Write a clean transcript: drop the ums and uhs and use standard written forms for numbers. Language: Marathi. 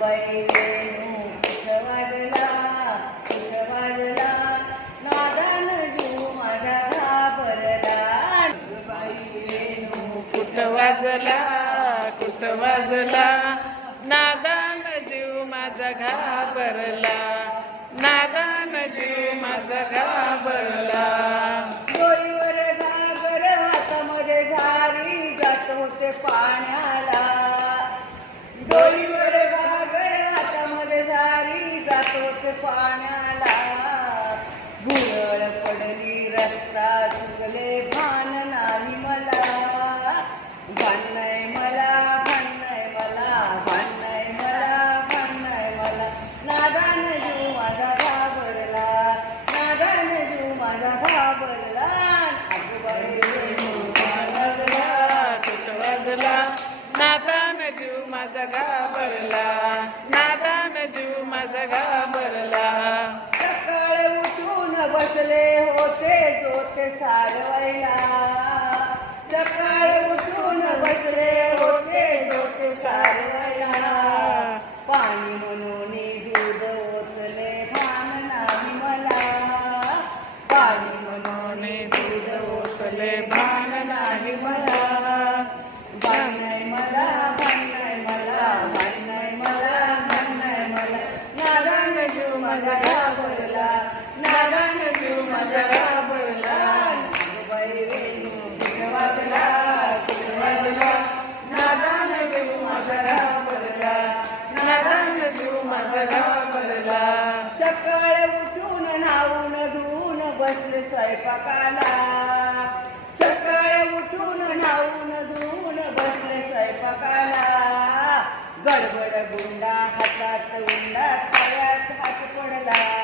बाई वेणू कुठं वाजला नादान जीव माझा घाबरला बाई वेणू कुठं वाजला नादान जीव माझा घाबरला नादान जीव माझा घाबरला डोईवर घागर हातामध्ये झारी जात होते पाण्याला डोईवर घागर हातामध्ये झारी जात होते पाण्याला भुरळ पडली रस्ता चुकले भान नाही मला भान नाही मला नादान जीव माझा घाबरला आजूबाई कुठं वाजला नादान जीव माझा घाबरला नादान जीव माझा घाबरला सकाळी उठून बसले होते जोते सारवायला सकाळी उठून बसले होते जोते सारवायला पाणी म्हणून दूध ओतले भान नाही मला पाणी म्हणून दूध ओतले भान नाही मला भान नाही मला नादान जीव माझा घाबरला नादान जीव माझा घाबरला बाई वेणू कुठं वाजला नादान जीव माझा घाबरला नादान जीव माझा घाबरला सकाळी उठून न्हावून धुवून बसले स्वयंपाकाला सकाळी उठून न्हावून धुवून बसले स्वयंपाकाला गडबड गुंडा हातात उंडा तळ्यात हात पडला